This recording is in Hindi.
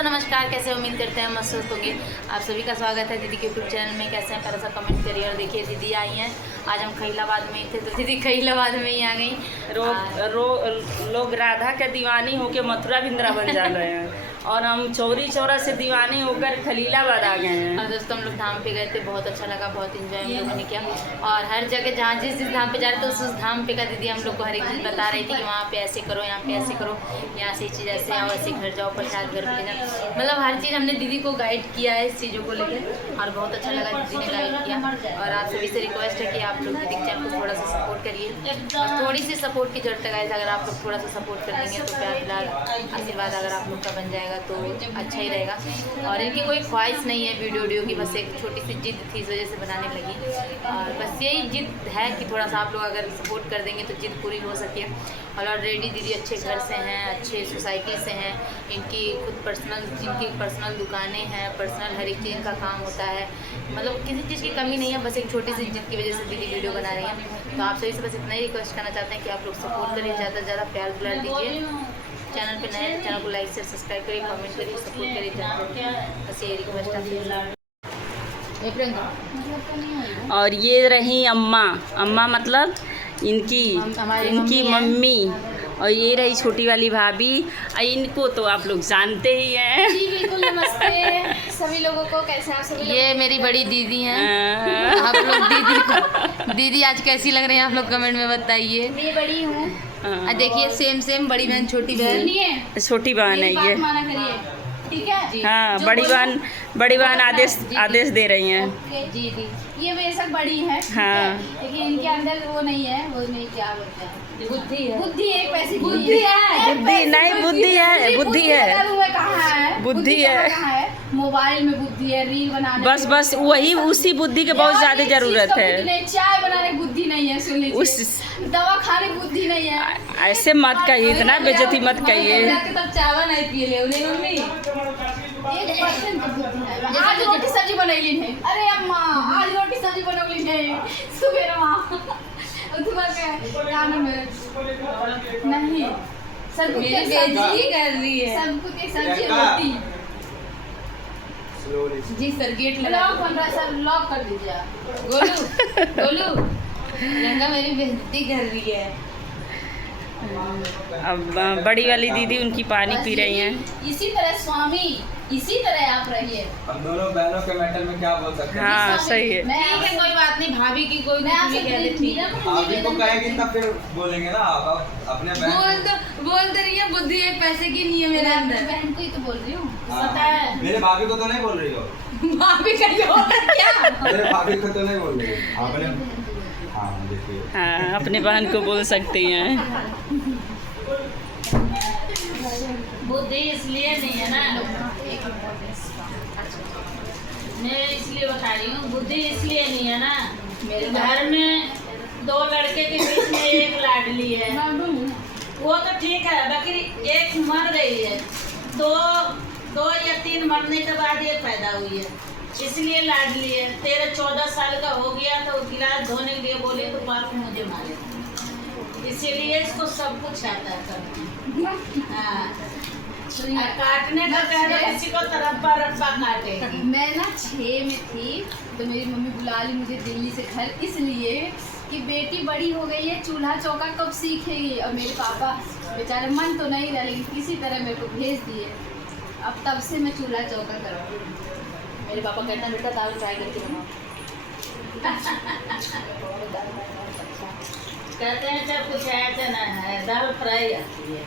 दोस्तों नमस्कार, कैसे उम्मीद करते हैं मस्त होंगे। आप सभी का स्वागत है दीदी के यूट्यूब चैनल में। कैसे हैं, पहले सा कमेंट करिए। और देखिए दीदी आई हैं, आज हम खैलाबाद में ही थे तो दीदी खैलाबाद में ही आ गई। लोग राधा के दीवानी होके मथुरा वृंदावन जा रहे हैं और हम चौरी चौरा से दीवानी होकर खलीलाबाद आ गए हैं। और दोस्तों हम लोग धाम पे गए थे, बहुत अच्छा लगा, बहुत इंजॉय हम लोगों ने किया। और हर जगह जहाँ जिस धाम पे जा रहे थे उस धाम पे का दीदी हम लोग को हर एक चीज़ बता रही थी कि वहाँ पे ऐसे करो, यहाँ पे ऐसे करो, यहाँ से चीज़ ऐसे आओ, ऐसे घर जाओ, प्रसाद घर पे जाओ। मतलब हर चीज़ हमने दीदी को गाइड किया है इस चीज़ों को लेकर और बहुत अच्छा लगा दीदी ने गाइड किया। और आप सभी से रिक्वेस्ट है कि आप लोग दीदी के चैनल को थोड़ा सा सपोर्ट करिए और थोड़ी सी सपोर्ट की जरूरत है। अगर आप लोग थोड़ा सा सपोर्ट कर देंगे तो प्यार फिलहाल आशीर्वाद अगर आप लोग का बन जाएगा तो अच्छा ही रहेगा। और इनकी कोई ख्वाहिश नहीं है वीडियो की, बस एक छोटी सी जिद थी, इस वजह से बनाने लगी। और बस यही जिद है कि थोड़ा सा आप लोग अगर सपोर्ट कर देंगे तो जिद पूरी हो सके। और ऑलरेडी दीदी अच्छे घर से हैं, अच्छे सोसाइटी से हैं, इनकी खुद पर्सनल दुकानें हैं, पर्सनल हर एक चीज़ का काम होता है, मतलब किसी चीज़ की कमी नहीं है। बस एक छोटी सी जिद की वजह से दीदी वीडियो बना रही हैं। तो आप सभी से बस इतना ही रिक्वेस्ट करना चाहते हैं कि आप लोग सपोर्ट करें, ज़्यादा से ज़्यादा प्यार दुलार दीजिए। चैनल पे नए चैनल को लाइक से सब्सक्राइब करिए, कमेंट करिए, सपोर्ट करिए ज़्यादा। बस ये रिक्वेस्ट है। और ये रही अम्मा मतलब इनकी मम्मी। और ये रही छोटी वाली भाभी। इनको तो आप लोग जानते ही हैं। जी बिल्कुल, नमस्ते सभी लोगों को। कैसे हैं सभी? ये मेरी बड़ी दीदी हैं। आप लोग दीदी आज कैसी लग रही हैं आप लोग कमेंट में बताइए। मैं बड़ी हूँ। देखिए सेम बड़ी बहन छोटी बहन, छोटी बहन है ये। माना करिए, ठीक है? हाँ, बड़ी बहन आदेश दे रही हैं। जी जी, ये बेशक बड़ी है, हाँ, लेकिन इनके अंदर वो नहीं है, वो नहीं, क्या बोलते हैं, बुद्धि है। बुद्धि। एक पैसे की बुद्धि नहीं, बुद्धि है। बुद्धि है। मोबाइल में बुद्धि है, रील बनाने, बस वही उसी बुद्धि के बहुत ज्यादा जरूरत है। चाय बनाने बुद्धि नहीं है, सुन लीजिए, दवा खाने बुद्धि नहीं है। ऐसे मत कहिए, इतना बेइज्जती मत कहिए। चावा नहीं पिए ले उन्हें मम्मी। आज रोटी सब्जी बनैली है। अरे अम्मा, आज रोटी सब्जी बनौली है सुबह माँ। क्या नाम है? नहीं, सब कुछ मेरी बेइज्जती कर रही है। सब कुछ एक सब्जी रोटी। जी सर, गेट लगा लॉक बन रहा है सर, लॉक कर दीजिए। गोलू लंगा मेरी बेइज्जती कर रही है। अब बड़ी वाली दीदी उनकी पानी पी रही हैं। इसी तरह स्वामी, इसी तरह आप रहिए। हम दोनों बहनों के मैटर में क्या बोल सकते हैं? हाँ सही है। ठीक है, कोई बात नहीं। भाभी की कोई मैं आपसे कह देती भाभी को कहेगी तब फिर बोलेंगे ना आप अपने बहन। बोल रही है बुद्धि एक पैसे की नहीं है मेरे अंदर। बहन को ही तो बोल रही हूँ, हाँ, पता है। मेरे भाभी को तो नहीं बोल रही हो। भाभी का क्या? मेरे भाभी को तो नहीं बोल रही हो आपने। हाँ देखिए, हाँ, अपने बहन को बोल सकती हैं। बुद्धि इसलिए नहीं है ना, मैं इसलिए बता रही हूँ, बुद्धि इसलिए नहीं है ना। मेरे घर में दो लड़के के बीच में एक लाडली है, वो तो ठीक है, बाकी एक मर गई है, दो या तीन मरने के बाद एक पैदा हुई है, इसलिए लाडली है। 13-14 साल का हो गया तो गिलास धोने के लिए बोले तो बाप मुझे मारे, इसीलिए इसको सब कुछ आता है। हाँ, काटने का कहना किसी को रब्बा काटेगी। मैं ना 6 में थी तो मेरी मम्मी बुला ली मुझे दिल्ली से घर, इसलिए कि बेटी बड़ी हो गई है, चूल्हा चौका कब सीखेगी। और मेरे पापा बेचारे मन तो नहीं रहा, लेकिन किसी तरह मेरे को भेज दिए। अब तब से मैं चूल्हा चौका करती हूँ। मेरे पापा कहते हैं बेटा दाल फ्राई करके बनाओ। कहते हैं जब कुछ ऐसा ना है, दाल फ्राई आती है।